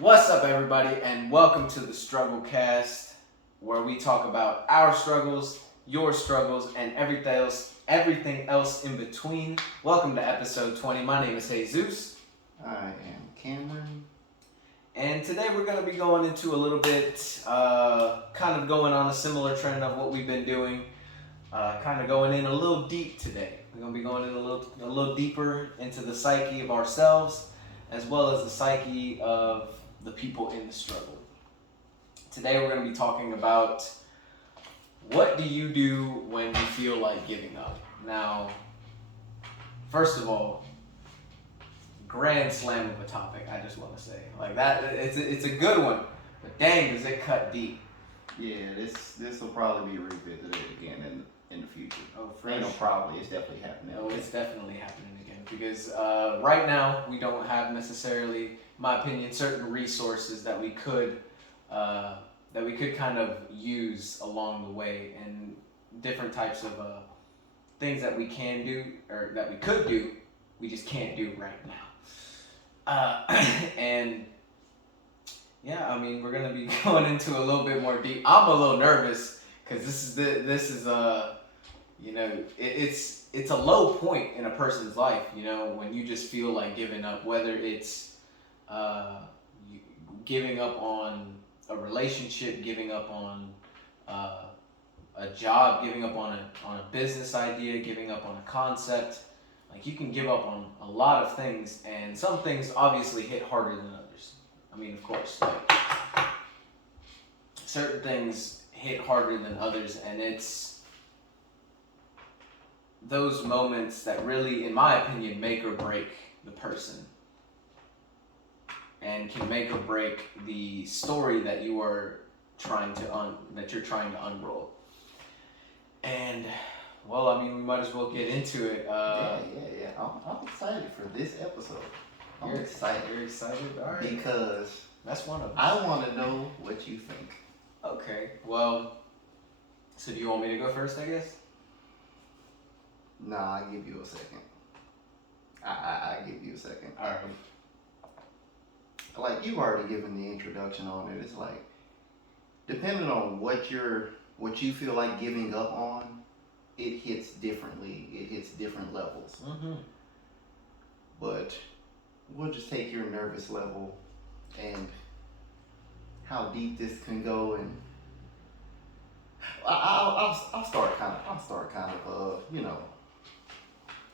What's up, everybody, and welcome to the Struggle Cast, where we talk about our struggles, your struggles, and everything else in between. Welcome to episode 20. My name is Jesus, I am Cameron. and today we're going to be going into a little bit, kind of going on a similar trend of what we've been doing, kind of going in a little deep today. We're going to be going in a little deeper into the psyche of ourselves, as well as the psyche of the people in the struggle. Today we're going to be talking about what do you do when you feel like giving up. Now, first of all, grand slam of a topic, I just want to say. Like that, it's a good one, but dang, does it cut deep. Yeah, this will probably be revisited again in the future. Oh, Ain't no probably, it's definitely happening. No, it's definitely happening again because right now we don't have necessarily, in my opinion, certain resources that we could kind of use along the way, and different types of things that we can do or that we could do, we just can't do right now. And yeah, I mean, we're gonna be going into a little bit more deep. I'm a little nervous because this is it's a low point in a person's life, when you just feel like giving up, whether it's giving up on a relationship, giving up on a job, giving up on a business idea, giving up on a concept. Like, you can give up on a lot of things, and some things obviously hit harder than others. I mean, of course, like, certain things hit harder than others, and it's those moments that really, in my opinion, make or break the person, and can make or break the story that you are trying to unroll. And well, I mean, we might as well get into it. Yeah. I'm excited for this episode. I'm excited. You're excited? All right. Because that's one of us. I want to know what you think. Okay. Well, so do you want me to go first, I guess? Nah, I'll give you a second. I give you a second. All right. Like, you've already given the introduction on it. It's like, depending on what you feel like giving up on, it hits differently. It hits different levels. Mm-hmm. But we'll just take your nervous level and how deep this can go, and I'll start kind of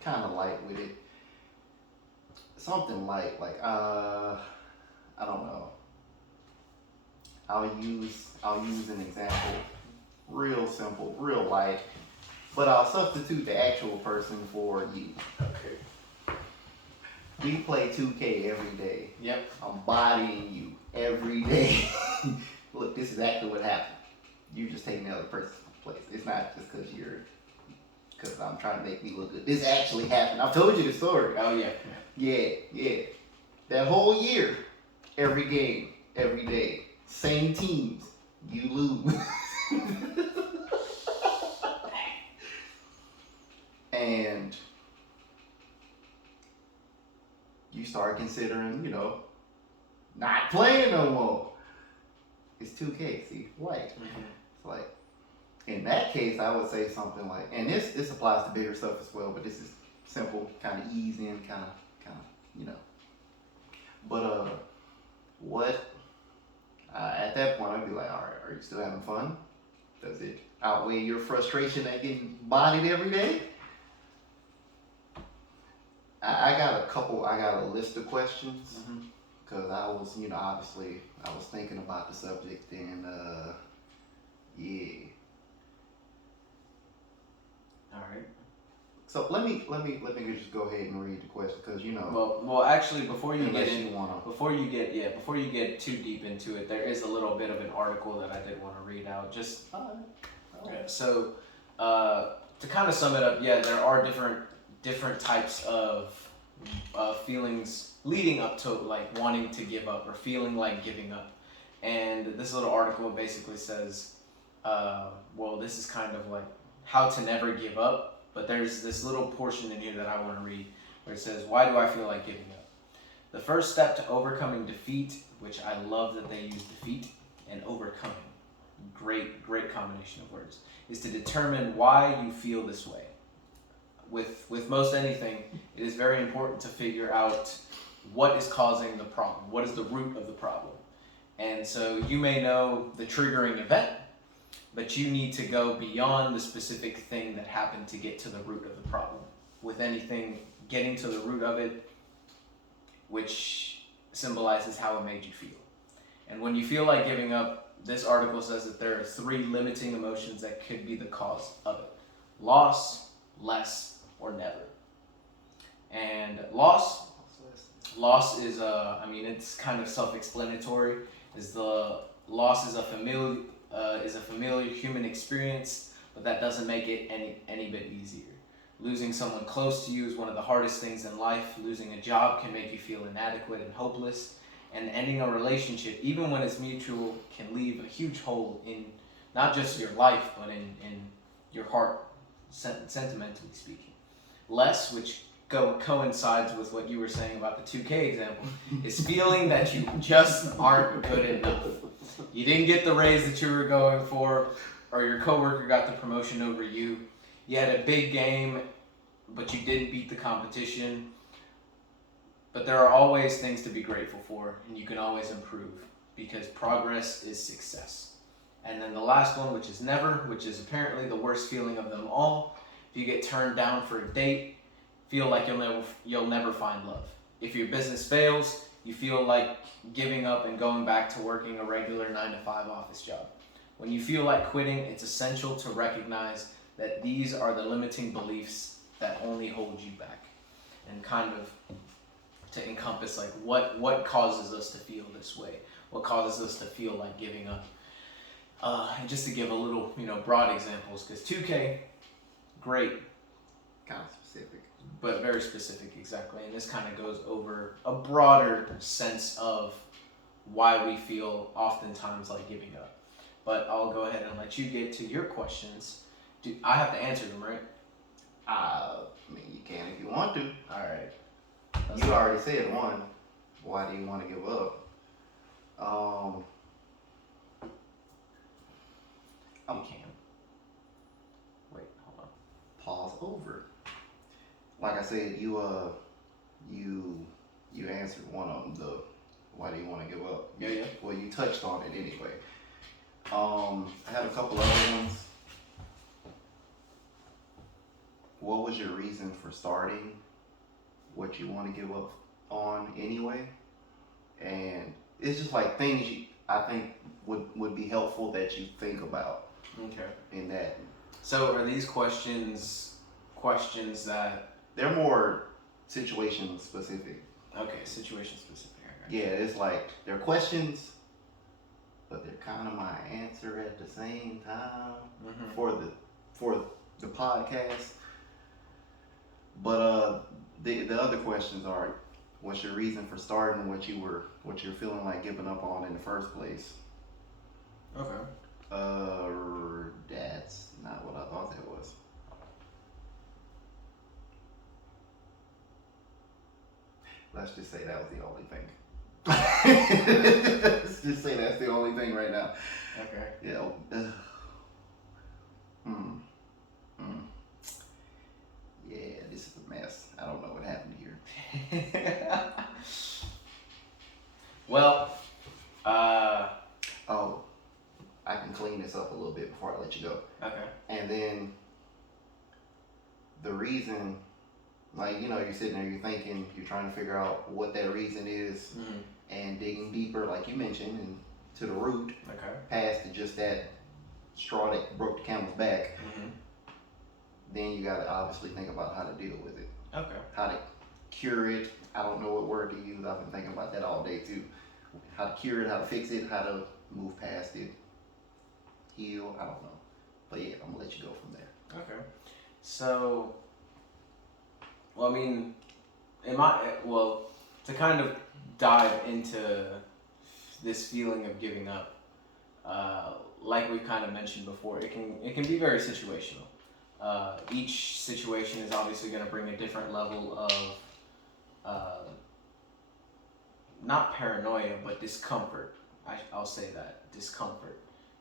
kind of light with it. Something light, like I don't know. I'll use an example, real simple, real light, but I'll substitute the actual person for you. Okay. We play 2K every day. Yep. I'm bodying you every day. Look, this is actually what happened. You just taking the other person's place. It's not just because I'm trying to make me look good. This actually happened. I've told you the story. Oh yeah. Yeah. That whole year, every game, every day, same teams, you lose. And you start considering, not playing no more. It's 2K, see, light. Mm-hmm. It's like, in that case, I would say something like, and this applies to bigger stuff as well, but this is simple, kind of ease in, kind of, But at that point, I'd be like, all right, are you still having fun? Does it outweigh your frustration at getting bodied every day? I got a list of questions, because I was, obviously, I was thinking about the subject, and yeah. All right. So let me just go ahead and read the question, because Well, actually, before you unless get you in, wanna. before you get too deep into it, there is a little bit of an article that I did want to read out. Just All right. so to kind of sum it up, yeah, there are different types of feelings leading up to, like, wanting to give up or feeling like giving up. And this little article basically says, well, this is kind of like how to never give up, but there's this little portion in here that I want to read where it says, why do I feel like giving up? The first step to overcoming defeat, which I love that they use defeat and overcoming, great combination of words, is to determine why you feel this way. With most anything, it is very important to figure out what is causing the problem, what is the root of the problem. And so you may know the triggering event, but you need to go beyond the specific thing that happened to get to the root of the problem. With anything, getting to the root of it, which symbolizes how it made you feel. And when you feel like giving up, this article says that there are 3 limiting emotions that could be the cause of it: loss, less, or never. And loss is it's kind of self-explanatory. Is the loss is a familiar human experience, but that doesn't make it any bit easier. Losing someone close to you is one of the hardest things in life. Losing a job can make you feel inadequate and hopeless. And ending a relationship, even when it's mutual, can leave a huge hole in not just your life, but in your heart, sentimentally speaking. Less, which coincides with what you were saying about the 2K example, is feeling that you just aren't good enough. You didn't get the raise that you were going for, or your coworker got the promotion over you. You had a big game, but you didn't beat the competition. But there are always things to be grateful for, and you can always improve, because progress is success. And then the last one, which is never, which is apparently the worst feeling of them all. If you get turned down for a date, feel like you'll never find love. If your business fails, you feel like giving up and going back to working a regular 9-to-5 office job. When you feel like quitting, it's essential to recognize that these are the limiting beliefs that only hold you back, and kind of to encompass like what causes us to feel this way, what causes us to feel like giving up. And just to give a little, broad examples, because 2K, great, Kind of specific. but very specific, exactly. And this kind of goes over a broader sense of why we feel oftentimes like giving up. But I'll go ahead and let you get to your questions. I have to answer them, right? You can if you want to. All right. You already said one. Why do you want to give up? You can. Wait, hold on. Pause over. Like I said, you answered one of them. The why do you want to give up? Yeah. Well, you touched on it anyway. I had a couple other ones. What was your reason for starting what you want to give up on anyway? And it's just like things I think would be helpful that you think about. Okay. In that. So are these questions that... They're more situation specific. Okay, situation specific. Yeah, it's like they're questions, but they're kind of my answer at the same time for the podcast. But the other questions are, what's your reason for starting what you're feeling like giving up on in the first place? Okay. That's not what I thought that was. Let's just say that was the only thing. Let's just say that's the only thing right now. Okay. Yeah. Yeah, this is a mess. I don't know what happened here. Well, I can clean this up a little bit before I let you go. Okay. And then the reason, like, you're sitting there, you're thinking, you're trying to figure out what that reason is, and digging deeper, like you mentioned, and to the root, past just that straw that broke the camel's back. Then you got to obviously think about how to deal with it. Okay. How to cure it. I don't know what word to use. I've been thinking about that all day too. How to cure it, how to fix it, how to move past it, heal. I don't know. But yeah, I'm going to let you go from there. Okay. So, well, I mean, to kind of dive into this feeling of giving up, like we kind of mentioned before, it can be very situational. Each situation is obviously going to bring a different level of not paranoia, but discomfort. I'll say that, discomfort,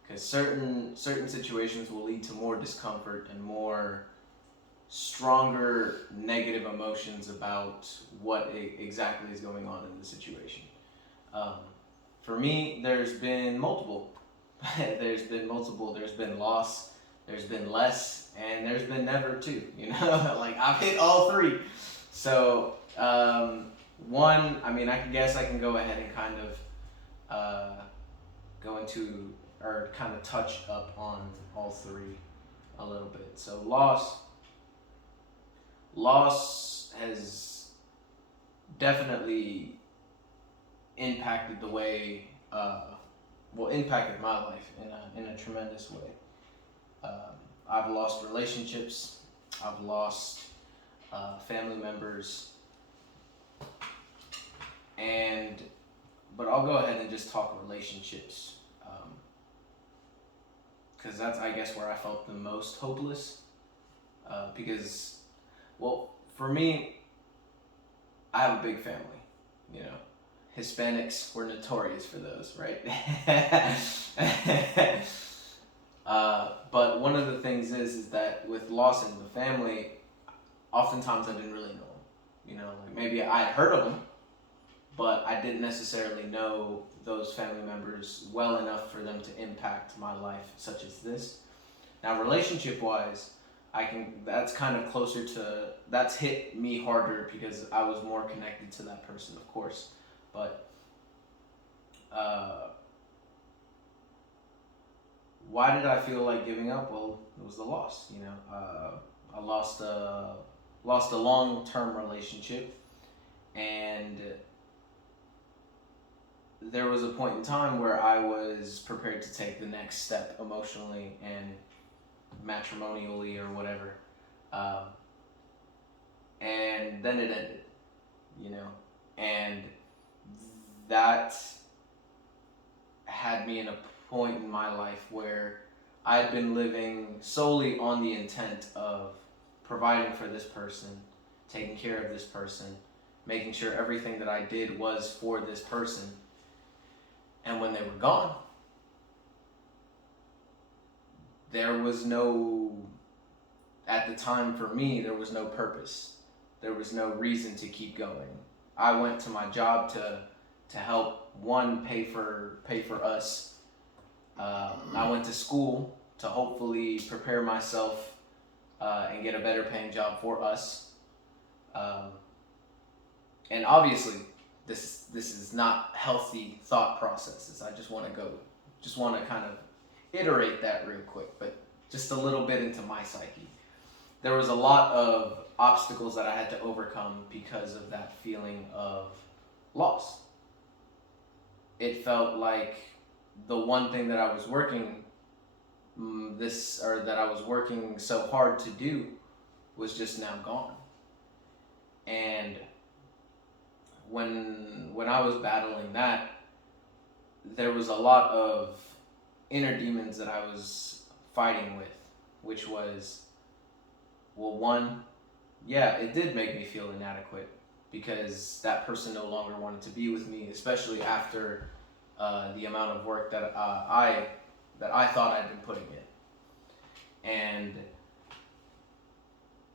because certain situations will lead to more discomfort and more stronger negative emotions about what exactly is going on in the situation. Um, for me, there's been multiple. There's been multiple. There's been loss. There's been less, and there's been never too. You know, like I've hit all three. So one, I mean, I guess I can go ahead and kind of go into or kind of touch up on all three a little bit. So loss has definitely impacted the way, impacted my life in a tremendous way. I've lost relationships. I've lost family members, but I'll go ahead and just talk relationships, because that's, I guess, where I felt the most hopeless. Because, well, for me, I have a big family. You know, Hispanics were notorious for those, right? But one of the things is that with loss in the family, oftentimes I didn't really know them. You know, like maybe I had heard of them, but I didn't necessarily know those family members well enough for them to impact my life, such as this. Now, relationship-wise, that's kind of closer to, that's hit me harder because I was more connected to that person, of course. But why did I feel like giving up? Well, it was the loss. You know, I lost a long-term relationship, and there was a point in time where I was prepared to take the next step emotionally and matrimonially or whatever, and then it ended. You know, and that had me in a point in my life where I had been living solely on the intent of providing for this person, taking care of this person, making sure everything that I did was for this person. And when they were gone, there was no, at the time for me, there was no purpose. There was no reason to keep going. I went to my job to help, one, pay for us. I went to school to hopefully prepare myself and get a better paying job for us. And obviously, this is not healthy thought processes. I just want to kind of iterate that real quick, but just a little bit into my psyche. There was a lot of obstacles that I had to overcome because of that feeling of loss. It felt like the one thing that I was working so hard to do was just now gone. And when I was battling that, there was a lot of inner demons that I was fighting with, which was, well, one, yeah, it did make me feel inadequate because that person no longer wanted to be with me, especially after the amount of work that I thought I'd been putting in. And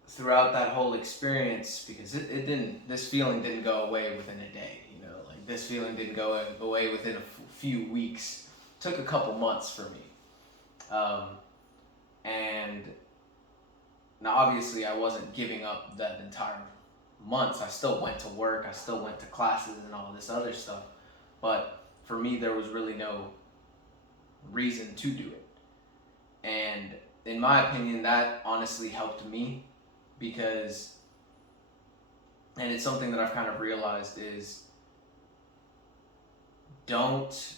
throughout that whole experience, because this feeling didn't go away within a day, you know, like this feeling didn't go away within a few weeks. It took a couple months for me. And now obviously I wasn't giving up that entire months. I still went to work, I still went to classes and all this other stuff. But for me, there was really no reason to do it. And in my opinion, that honestly helped me because, and it's something that I've kind of realized is, don't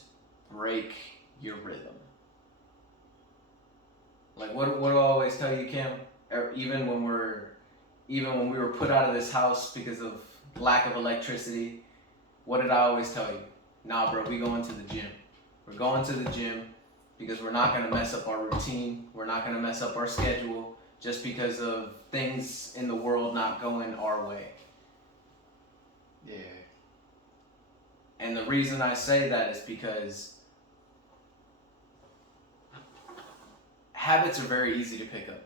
break your rhythm. Like what do I always tell you, Kim? Even when we were put out of this house because of lack of electricity, what did I always tell you? Nah, bro, we going to the gym. We're going to the gym because we're not going to mess up our routine. We're not going to mess up our schedule just because of things in the world not going our way. Yeah. And the reason I say that is because habits are very easy to pick up.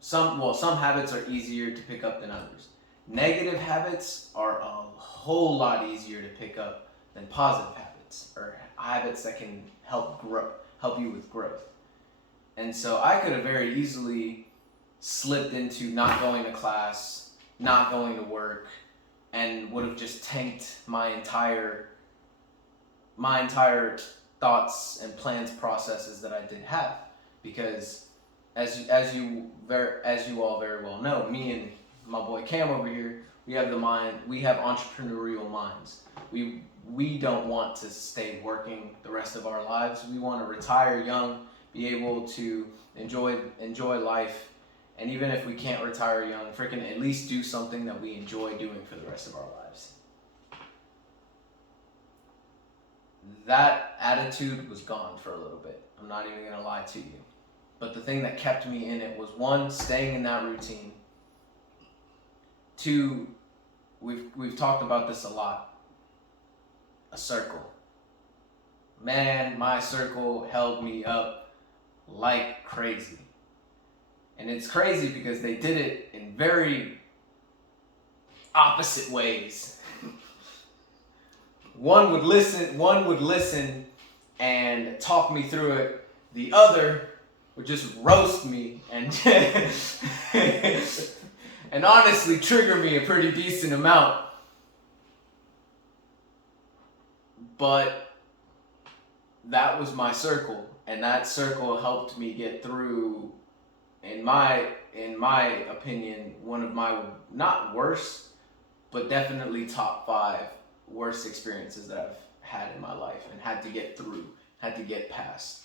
Some habits are easier to pick up than others. Negative habits are a whole lot easier to pick up than positive habits, or habits that can help you with growth. And so I could have very easily slipped into not going to class, not going to work, and would have just tanked my entire thoughts and plans processes that I did have. Because as you all very well know, me and my boy Cam over here, we have entrepreneurial minds. We don't want to stay working the rest of our lives. We want to retire young, be able to enjoy life, and even if we can't retire young, freaking at least do something that we enjoy doing for the rest of our lives. That attitude was gone for a little bit. I'm not even gonna lie to you. But the thing that kept me in it was, one, staying in that routine. Two, we've talked about this a lot. A circle. Man, my circle held me up like crazy. And it's crazy because they did it in very opposite ways. One would listen and talk me through it. The other would just roast me and and honestly trigger me a pretty decent amount. But that was my circle, and that circle helped me get through, in my opinion, one of my, not worst, but definitely top 5 worst experiences that I've had in my life and had to get through, had to get past.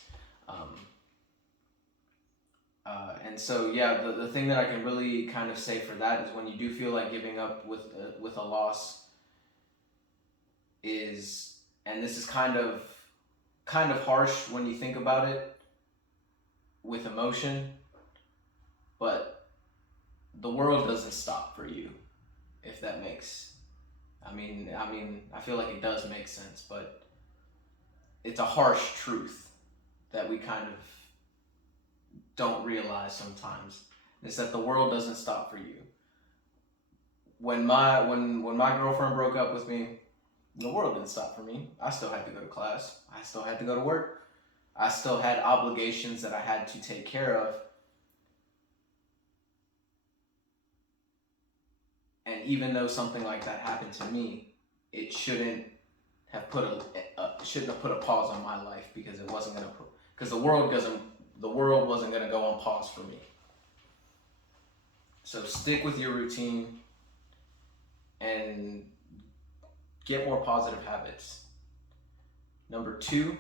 And so, yeah, the thing that I can really kind of say for that is, when you do feel like giving up with a loss, is, and this is kind of harsh when you think about it with emotion, but the world doesn't stop for you, if that makes, I feel like it does make sense, but it's a harsh truth that we kind of don't realize sometimes, is that the world doesn't stop for you. When my girlfriend broke up with me, the world didn't stop for me. I still had to go to class. I still had to go to work. I still had obligations that I had to take care of. And even though something like that happened to me, it shouldn't have put a pause on my life, because it wasn't gonna, because the world wasn't gonna go on pause for me. So stick with your routine and get more positive habits. Number 2,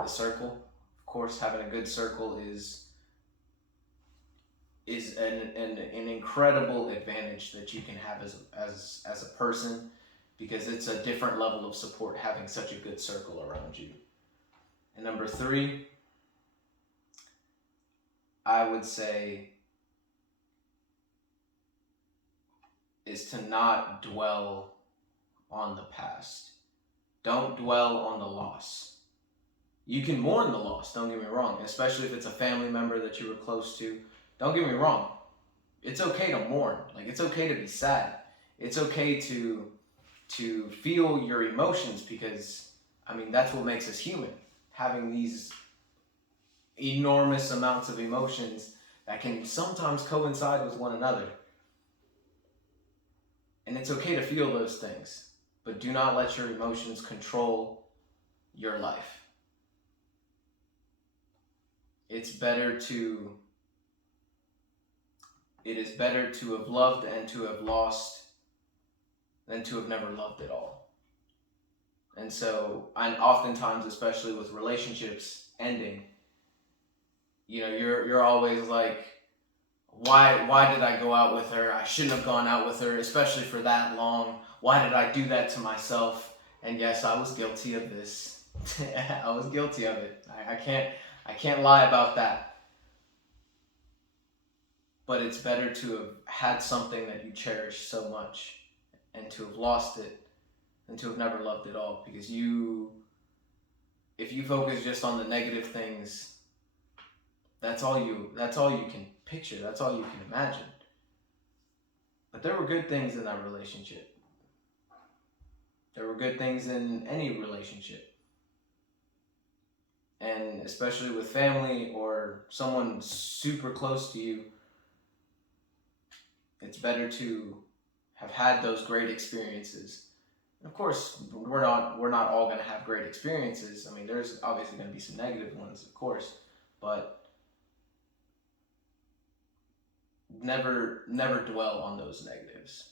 the circle. Of course, having a good circle is an incredible advantage that you can have as a person, because it's a different level of support having such a good circle around you. And number 3, I would say, is to not dwell on the past. Don't dwell on the loss. You can mourn the loss, don't get me wrong, especially if it's a family member that you were close to. Don't get me wrong. It's okay to mourn. Like, it's okay to be sad. It's okay to feel your emotions, because, that's what makes us human. Having these enormous amounts of emotions that can sometimes coincide with one another. And it's okay to feel those things, but do not let your emotions control your life. It is better to have loved and to have lost than to have never loved at all. And so, oftentimes, especially with relationships ending, you're always like, why did I go out with her? I shouldn't have gone out with her, especially for that long. Why did I do that to myself? And yes, I was guilty of this. I was guilty of it. I can't lie about that. But it's better to have had something that you cherish so much and to have lost it than to have never loved it all. Because if you focus just on the negative things, that's all you can picture. That's all you can imagine. But there were good things in that relationship. There were good things in any relationship. And especially with family or someone super close to you, it's better to have had those great experiences. Of course, we're not all going to have great experiences. I mean, there's obviously going to be some negative ones, of course, but never dwell on those negatives.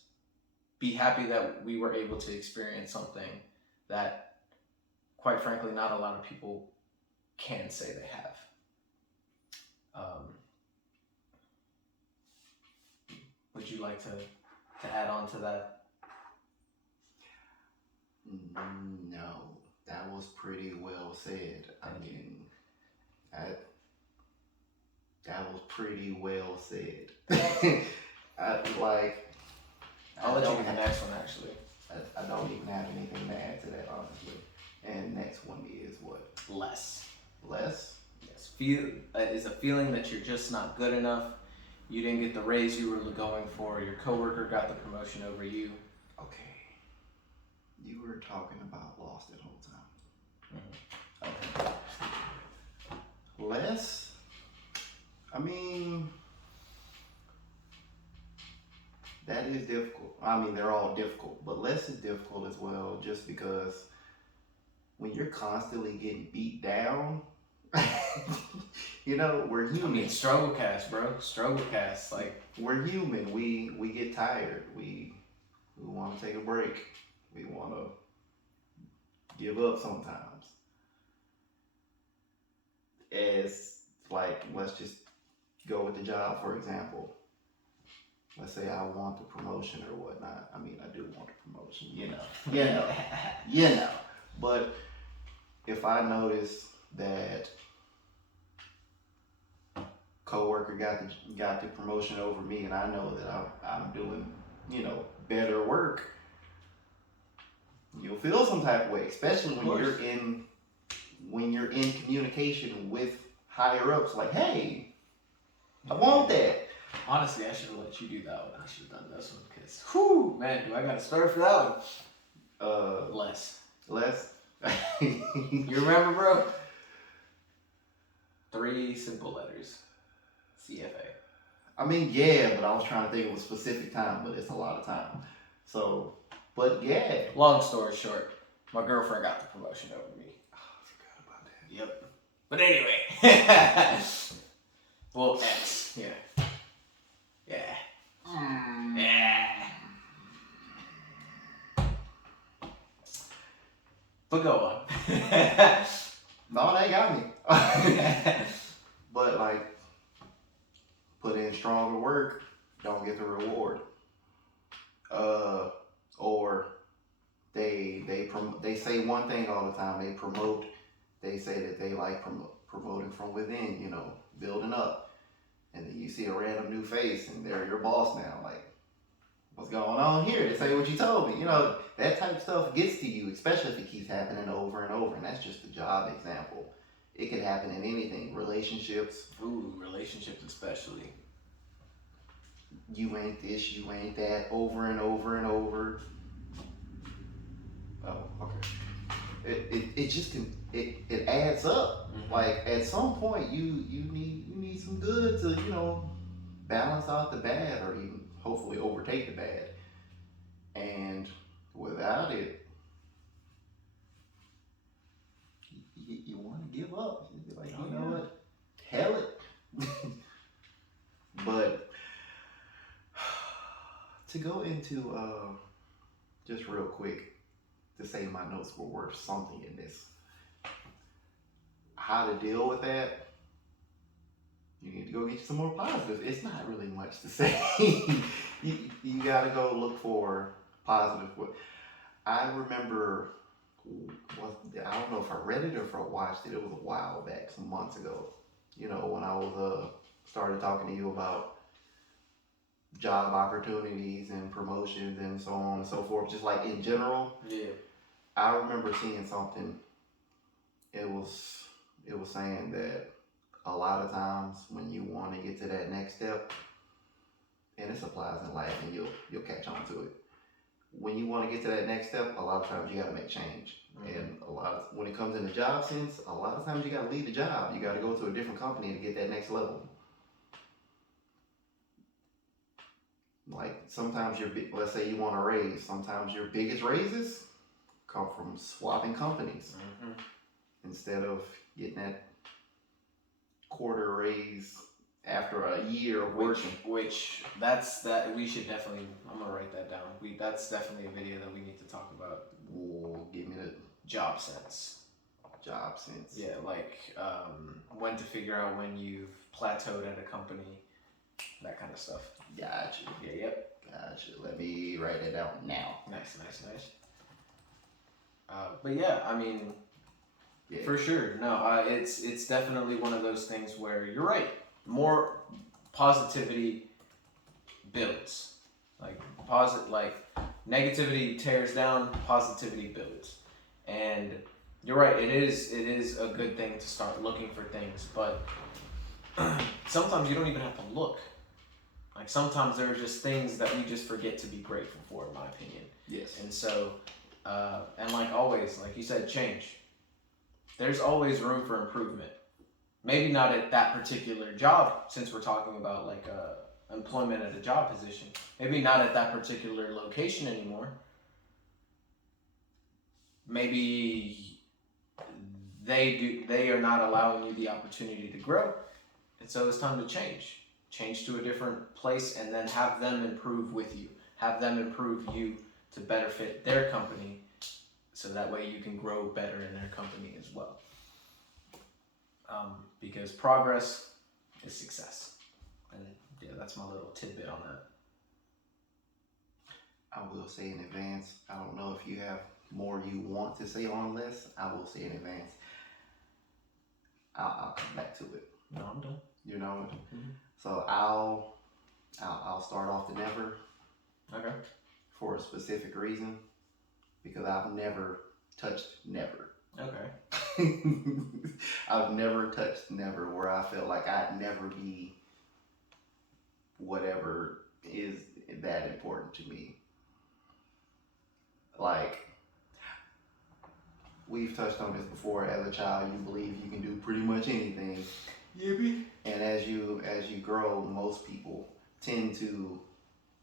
Be happy that we were able to experience something that, quite frankly, not a lot of people can say they have. Would you like to add on to that? No, that was pretty well said. That was pretty well said. I'll let you get the next one, actually. I don't even have anything to add to that, honestly. And next one is what? Less. Less? Yes. Is a feeling that you're just not good enough. You didn't get the raise you were going for. Your coworker got the promotion over you. Okay. You were talking about lost the whole time. Mm-hmm. Okay. Less? I mean, that is difficult. I mean, they're all difficult, but less is difficult as well, just because when you're constantly getting beat down, you know, we're human. I mean, struggle cast, bro. Struggle cast. Like, we're human. We get tired. We want to take a break. We want to give up sometimes. As like, let's just go with the job, for example. Let's say I want the promotion or whatnot. I mean, I do want the promotion, you know. But if I notice that coworker got the promotion over me, and I know that I'm doing, better work, you'll feel some type of way, especially when you're in communication with higher ups. Like, hey, I want that. Honestly, I should have let you do that one. I should have done this one because, whew, man, do I got to start for that one? Less. You remember, bro? 3 simple letters. CFA. I mean, yeah, but I was trying to think of a specific time, but it's a lot of time. So, but yeah. Long story short, my girlfriend got the promotion over me. Oh, I forgot about that. Yep. But anyway. Well, X. Yeah. Yeah. Yeah. But go on. No, they got me. But like, put in stronger work, don't get the reward. Or they say one thing all the time. They promote. They say that they like promoting from within. Building up. And then you see a random new face, and they're your boss now. Like, what's going on here? They say what you told me. That type of stuff gets to you, especially if it keeps happening over and over. And that's just a job example. It could happen in anything. Relationships. Ooh, relationships especially. You ain't this, you ain't that, over and over and over. Oh, okay. It just can it adds up. Mm-hmm. Like, at some point you need some good to balance out the bad, or even hopefully overtake the bad. And without it, you want to give up. You'd be like, you know what? Hell it. But to go into just real quick, to say my notes were worth something in this, how to deal with that, you need to go get you some more positives. It's not really much to say. you got to go look for positive. I remember, I don't know if I read it or if I watched it. It was a while back, some months ago. When I was started talking to you about job opportunities and promotions and so on and so forth, just like in general. Yeah. I remember seeing something. It was saying that a lot of times when you want to get to that next step, and this applies in life, and you'll catch on to it. When you want to get to that next step, a lot of times you got to make change. And when it comes in the job sense, a lot of times you got to leave the job. You got to go to a different company to get that next level. Like sometimes let's say you want a raise. Sometimes your biggest raises come from swapping companies instead of getting that quarter raise after a year of working. Which that we should definitely. I'm gonna write that down. That's definitely a video that we need to talk about. Well, give me the job sense. Job sense. Yeah, like when to figure out when you've plateaued at a company, that kind of stuff. Gotcha. Yeah. Yep. Gotcha. Let me write it down now. Nice. But yeah, I mean, for sure. No, it's definitely one of those things where you're right. More positivity builds. Like negativity tears down, positivity builds. And you're right, it is a good thing to start looking for things, but sometimes you don't even have to look. Like sometimes there are just things that we just forget to be grateful for, in my opinion. Yes. And so, and like always, like you said, change. There's always room for improvement. Maybe not at that particular job, since we're talking about like employment at a job position. Maybe not at that particular location anymore. Maybe they are not allowing you the opportunity to grow. And so it's time to change. Change to a different place and then have them improve with you. Have them improve you to better fit their company so that way you can grow better in their company as well. Because progress is success. And yeah, that's my little tidbit on that. I will say in advance, I don't know if you have more you want to say on this. I will say in advance, I'll come back to it. No, I'm done. You know? Mm-hmm. So I'll start off the never. Okay. For a specific reason. Because I've never touched never. Okay. I've never touched never where I felt like I'd never be whatever is that important to me. Like, we've touched on this before. As a child, you believe you can do pretty much anything. Yippee. And as you grow, most people tend to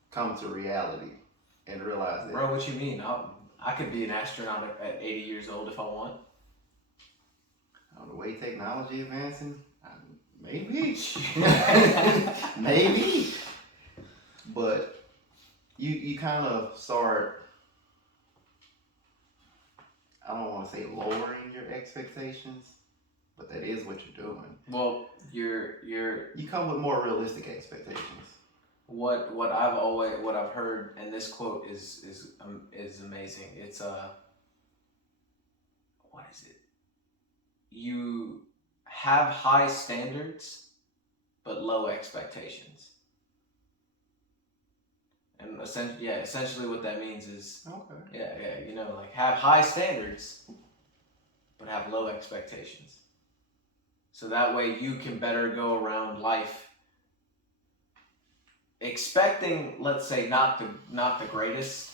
come to reality and realize that. Bro, what you mean? I could be an astronaut at 80 years old if I want. The way technology advancing, maybe. Maybe. But you kind of start, I don't want to say lowering your expectations, but that is what you're doing. Well, you come with more realistic expectations. What I've heard, and this quote is amazing. It's what is it? You have high standards, but low expectations. And essentially what that means is, like have high standards, but have low expectations. So that way you can better go around life expecting, let's say, not the greatest,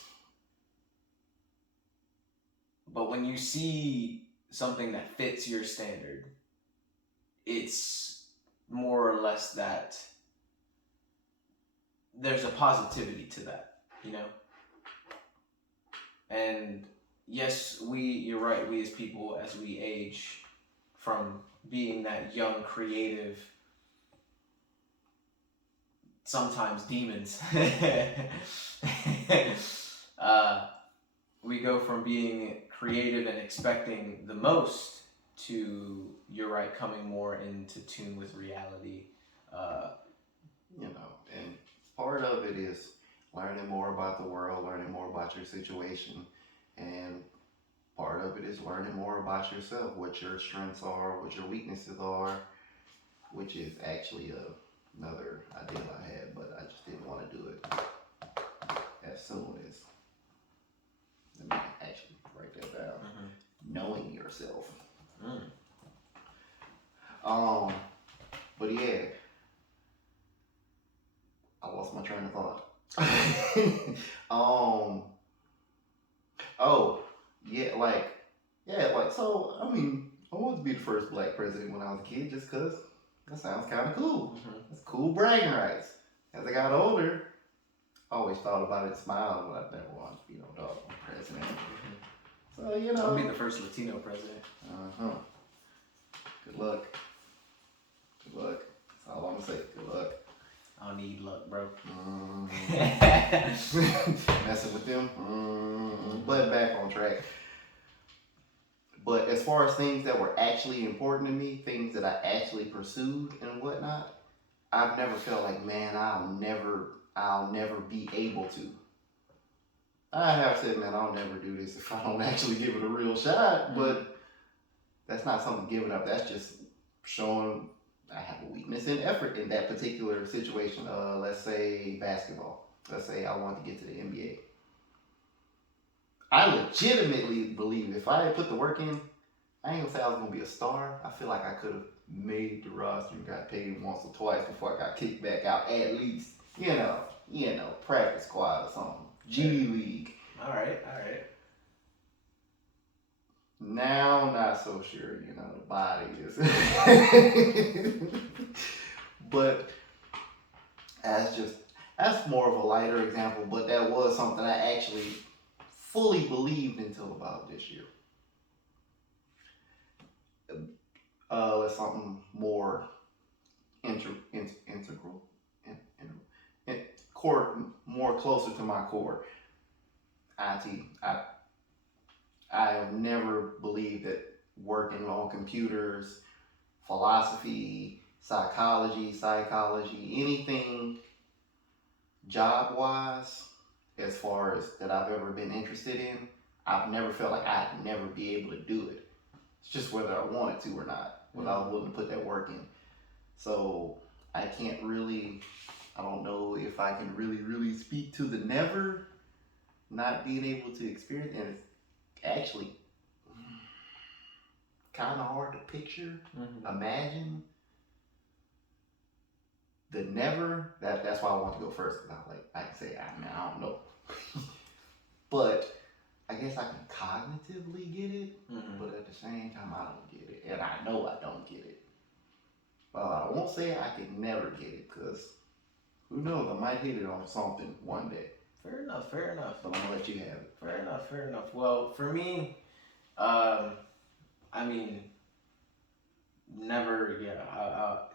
but when you see something that fits your standard, it's more or less that there's a positivity to that, you know? And yes, you're right, we as people, as we age from being that young, creative, sometimes demons, we go from being creative and expecting the most to, you're right, coming more into tune with reality. And part of it is learning more about the world, learning more about your situation, and part of it is learning more about yourself, what your strengths are, what your weaknesses are, which is actually a another idea I had, but I just didn't want to do it as soon as. Let me actually write that down. Knowing yourself. But yeah, I lost my train of thought. Oh, yeah, so, I mean, I wanted to be the first black president when I was a kid just because that sounds kind of cool. That's cool bragging rights. As I got older, I always thought about it and smiled, but I never wanted to be no dog president. So, you know. I'll be the first Latino president. Good luck. Good luck. That's all I'm gonna say. Good luck. I don't need luck, bro. Messing with them. But back on track. But as far as things that were actually important to me, things that I actually pursued and whatnot, I've never felt like, man, I'll never be able to. I have said, man, I'll never do this if I don't actually give it a real shot. But that's not something giving up. That's just showing I have a weakness in effort in that particular situation. Let's say basketball. Let's say I want to get to the NBA. I legitimately believe if I had put the work in, I ain't gonna say I was gonna be a star. I feel like I could have made the roster and got paid once or twice before I got kicked back out. At least, you know, practice squad or something. G League. All right. Now, not so sure, the body is. But that's more of a lighter example, but that was something I actually fully believed until about this year. Let's something more integral, core, more closer to my core. IT. I have never believed that working on computers, philosophy, psychology, anything job-wise, as far as that I've ever been interested in, I've never felt like I'd never be able to do it. It's just whether I wanted to or not, whether I was willing to put that work in. So I don't know if I can really speak to the never not being able to experience, and it's actually kind of hard to picture, imagine the never. That's why I want to go first, because I can say, I don't know. But I guess I can cognitively get it, but at the same time, I don't get it. And I know I don't get it. I won't say I can never get it, because who knows, I might hit it on something one day. Fair enough. But I'm going to let you have it. Fair enough. Well, for me, I mean, never,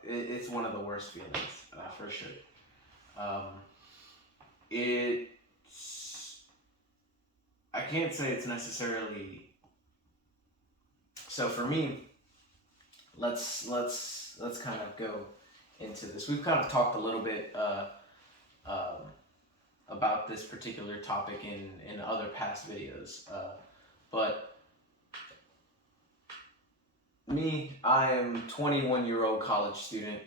it's one of the worst feelings, for sure. I can't say it's necessarily, so for me, let's kind of go into this. We've kind of talked a little bit, about this particular topic in other past videos, but me, I am 21-year-old college student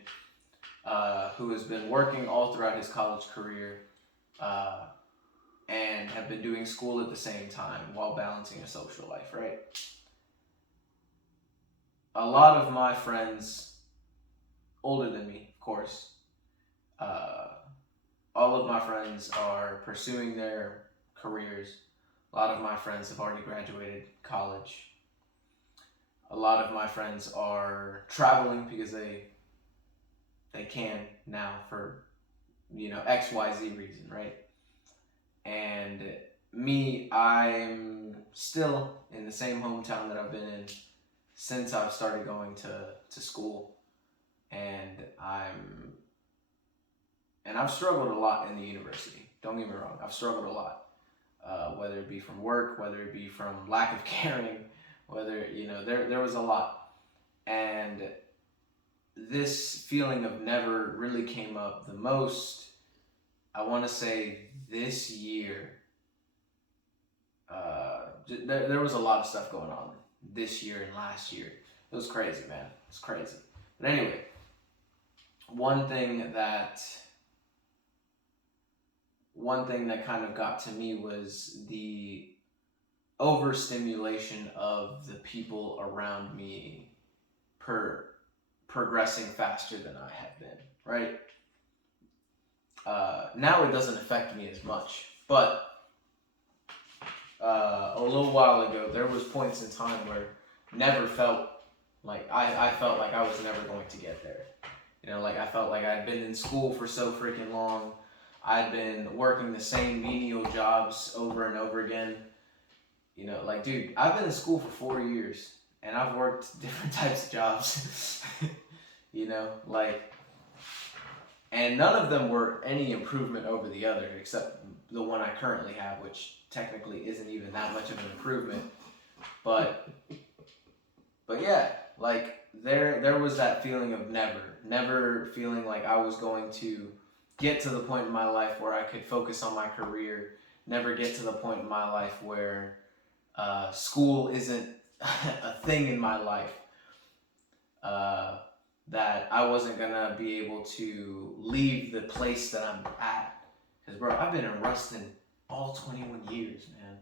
who has been working all throughout his college career and have been doing school at the same time while balancing a social life, right? A lot of my friends, older than me, of course, all of my friends are pursuing their careers. A lot of my friends have already graduated college. A lot of my friends are traveling because they can now for, XYZ reason, right? And me, I'm still in the same hometown that I've been in since I've started going to school. And I've struggled a lot in the university. Don't get me wrong, I've struggled a lot. Whether it be from work, whether it be from lack of caring, whether, there was a lot. And this feeling of never really came up the most, I want to say this year. There was a lot of stuff going on this year and last year. It was crazy, man. It's crazy. But anyway, one thing that kind of got to me was the overstimulation of the people around me progressing faster than I have been, right? Now it doesn't affect me as much, but a little while ago there was points in time where never felt like I felt like I was never going to get there. You know, like I felt like I'd been in school for so freaking long. I'd been working the same menial jobs over and over again. You know, like, dude, I've been in school for 4 years and I've worked different types of jobs. You know, like, and none of them were any improvement over the other except the one I currently have, which technically isn't even that much of an improvement. But yeah, like there was that feeling of never feeling like I was going to get to the point in my life where I could focus on my career, never get to the point in my life where school isn't a thing in my life, that I wasn't gonna be able to leave the place that I'm at. Because, bro, I've been in Ruston all 21 years, man.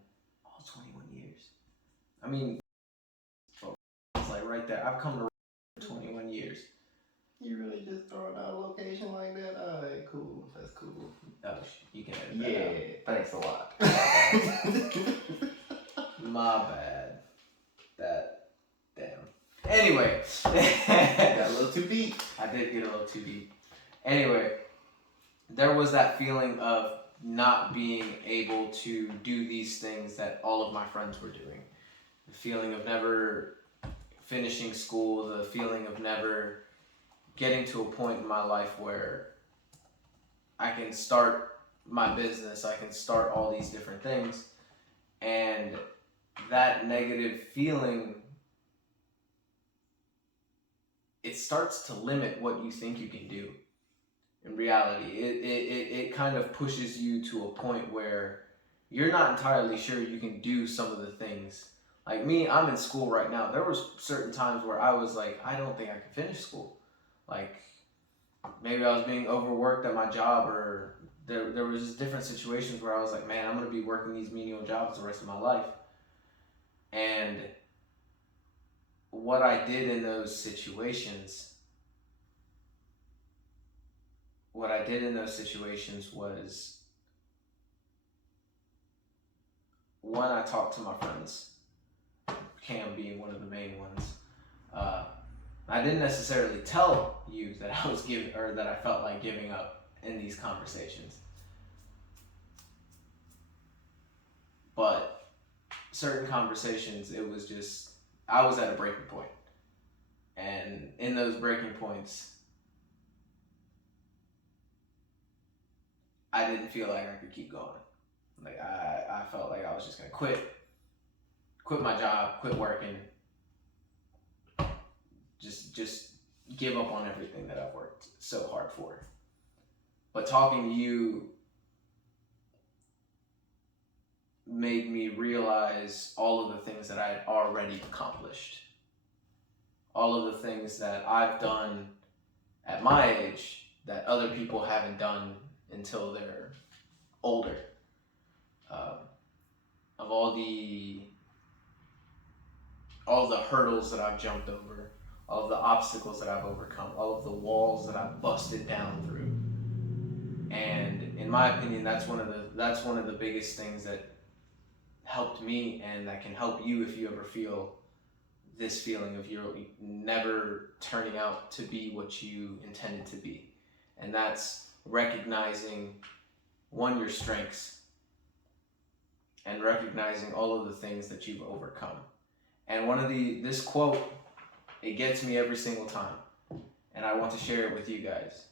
All 21 years. I mean, it's like right there. I've come to Ruston for 21 years. You really just throwing out a location like that? Alright, cool. That's cool. Oh, you can edit that out. Thanks a lot. My bad. Damn. Anyway. Got a little too deep. I did get a little too deep. Anyway, there was that feeling of not being able to do these things that all of my friends were doing. The feeling of never finishing school, the feeling of never getting to a point in my life where I can start my business, I can start all these different things. And that negative feeling, it starts to limit what you think you can do. In reality, it kind of pushes you to a point where you're not entirely sure you can do some of the things. Like me, I'm in school right now. There was certain times where I was like, I don't think I can finish school. Like, maybe I was being overworked at my job, or there was just different situations where I was like, man, I'm going to be working these menial jobs the rest of my life. And what I did in those situations was, one, I talked to my friends, Cam being one of the main ones. I didn't necessarily tell you that I was giving, or that I felt like giving up in these conversations. But certain conversations, it was just, I was at a breaking point. And in those breaking points, I didn't feel like I could keep going. Like I felt like I was just gonna quit my job, quit working, just give up on everything that I've worked so hard for. But talking to you made me realize all of the things that I had already accomplished. All of the things that I've done at my age that other people haven't done until they're older. Of all the hurdles that I've jumped over, all of the obstacles that I've overcome, all of the walls that I've busted down through. And in my opinion, that's one of the biggest things that helped me, and that can help you if you ever feel this feeling of you're never turning out to be what you intended to be. And that's recognizing, one, your strengths, and recognizing all of the things that you've overcome. And this quote, it gets me every single time, and I want to share it with you guys.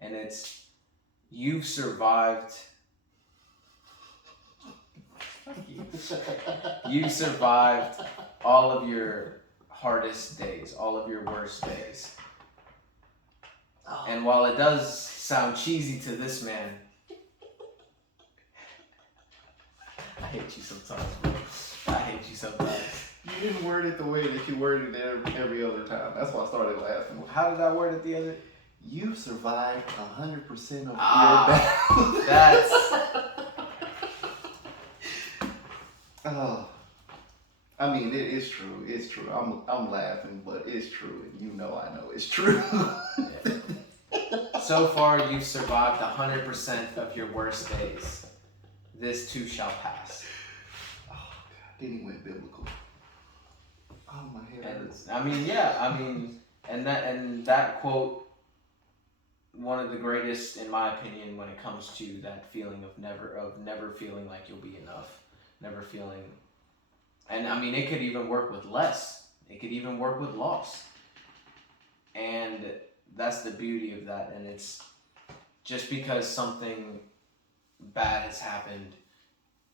And it's, you've survived. Thank you. You survived all of your hardest days, all of your worst days. And while it does sound cheesy to this man, I hate you sometimes, bro. I hate you sometimes. You didn't word it the way that you worded it every other time. That's why I started laughing. How did I word it the other? You survived 100% of Ah, your battles. that's- Oh, I mean, it is true. It's true. I'm laughing, but it's true, and you know I know it's true. So far, you've survived 100% of your worst days. This too shall pass. Oh God, then he went biblical. Oh my head And hurts. I mean, yeah, I mean, and that quote, one of the greatest in my opinion when it comes to that feeling of never feeling like you'll be enough, never feeling, and I mean, it could even work with less. It could even work with loss, and that's the beauty of that. And it's just because something bad has happened,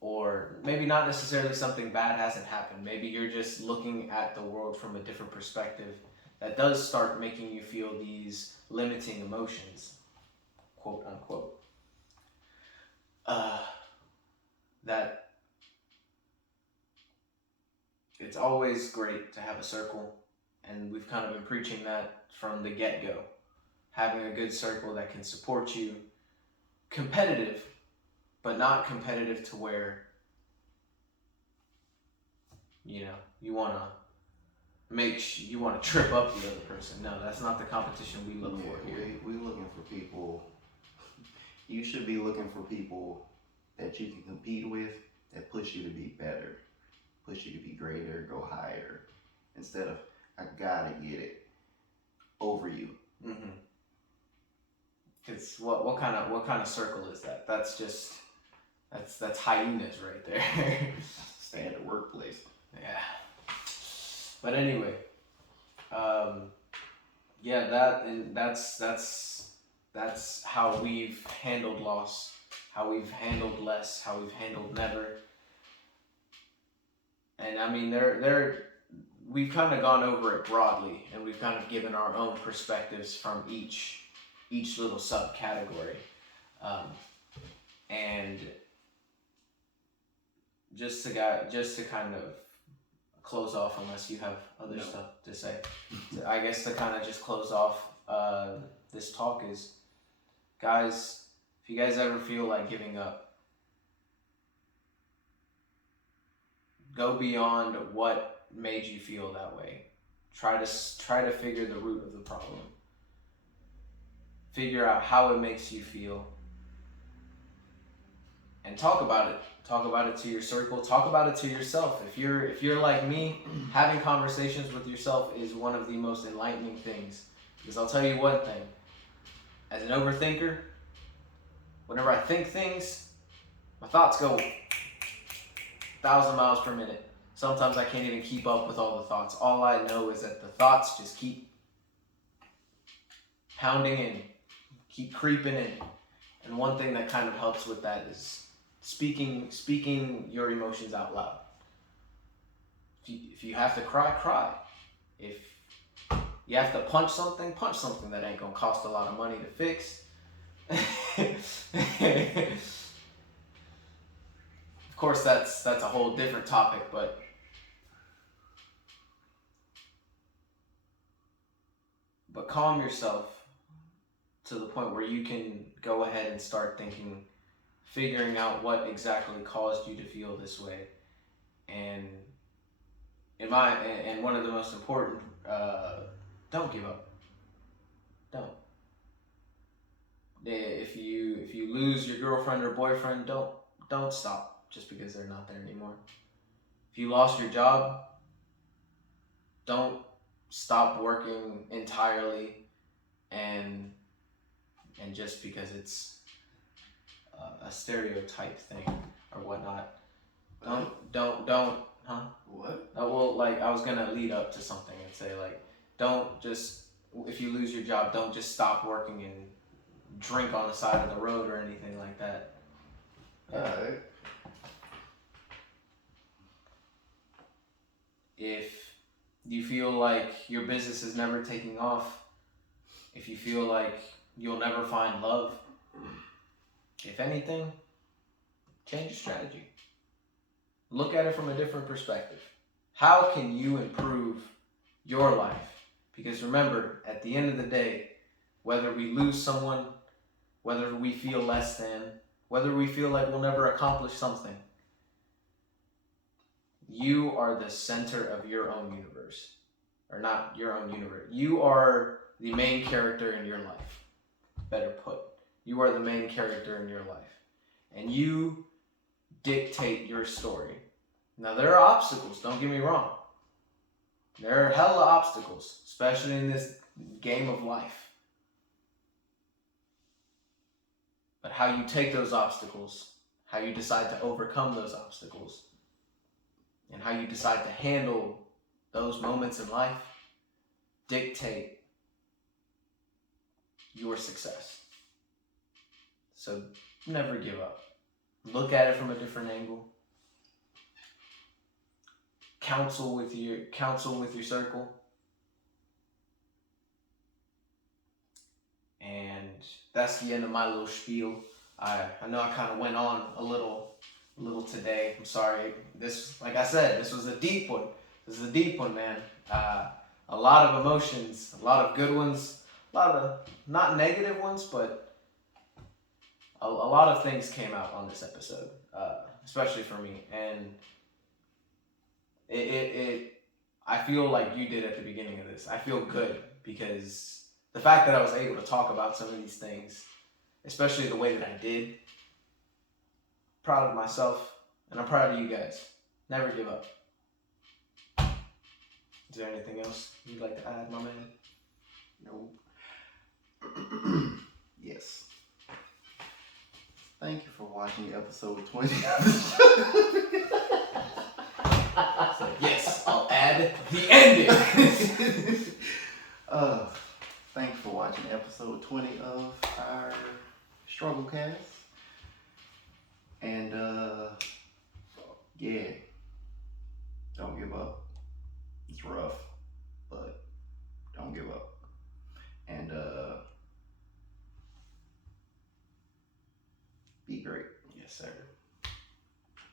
or maybe not necessarily something bad hasn't happened. Maybe you're just looking at the world from a different perspective that does start making you feel these limiting emotions, quote unquote. That it's always great to have a circle, and we've kind of been preaching that from the get go. Having a good circle that can support you, competitive, but not competitive to where you want to you want to trip up the other person. No, that's not the competition we look for here. We looking for people. You should be looking for people that you can compete with, that push you to be better, push you to be greater, go higher, instead of I gotta get it over you. Mm-hmm. It's what kind of circle is that? That's just that's hyenas right there. Standard workplace. Yeah. But anyway, yeah, that's how we've handled loss, how we've handled less, how we've handled never. And I mean, we've kind of gone over it broadly, and we've kind of given our own perspectives from each little subcategory, and just to kind of close off, unless you have other stuff to say. I guess to kind of just close off this talk is, guys, if you guys ever feel like giving up, go beyond what made you feel that way. Try to figure the root of the problem. Figure out how it makes you feel, and talk about it. Talk about it to your circle. Talk about it to yourself. If you're like me, having conversations with yourself is one of the most enlightening things. Because I'll tell you one thing. As an overthinker, whenever I think things, my thoughts go 1,000 miles per minute. Sometimes I can't even keep up with all the thoughts. All I know is that the thoughts just keep pounding in, keep creeping in. And one thing that kind of helps with that is speaking your emotions out loud. If you have to cry, cry. If you have to punch something that ain't gonna cost a lot of money to fix. Of course, that's a whole different topic, but calm yourself to the point where you can go ahead and start figuring out what exactly caused you to feel this way. And one of the most important, don't give up. Don't. If you lose your girlfriend or boyfriend, don't stop just because they're not there anymore. If you lost your job, don't stop working entirely and just because it's a stereotype thing or whatnot. Don't, huh? What? Well, like, I was gonna lead up to something and say, like, don't just, if you lose your job, don't just stop working and drink on the side of the road or anything like that. Alright. If you feel like your business is never taking off, if you feel like you'll never find love, if anything, change your strategy. Look at it from a different perspective. How can you improve your life? Because remember, at the end of the day, whether we lose someone, whether we feel less than, whether we feel like we'll never accomplish something. You are the center of your own universe. Or not your own universe. You are the main character in your life. Better put. You are the main character in your life. And you dictate your story. Now, there are obstacles, don't get me wrong. There are hella obstacles, especially in this game of life. But how you take those obstacles, how you decide to overcome those obstacles, and how you decide to handle those moments in life dictate your success. So never give up. Look at it from a different angle. Counsel with your circle. And that's the end of my little spiel. I know I kind of went on a little today. I'm sorry. This, like I said, this was a deep one. This is a deep one, man. A lot of emotions, a lot of good ones, a lot of not negative ones, but a lot of things came out on this episode, especially for me. And I feel like you did at the beginning of this. I feel good because the fact that I was able to talk about some of these things, especially the way that I did, proud of myself, and I'm proud of you guys. Never give up. Is there anything else you'd like to add, my man? Nope. Yes. Thank you for watching episode 20 of the show. So, yes, I'll add the ending. Thanks for watching episode 20 of our Struggle Cast. And yeah, don't give up. It's rough, but don't give up. And be great. Yes, sir.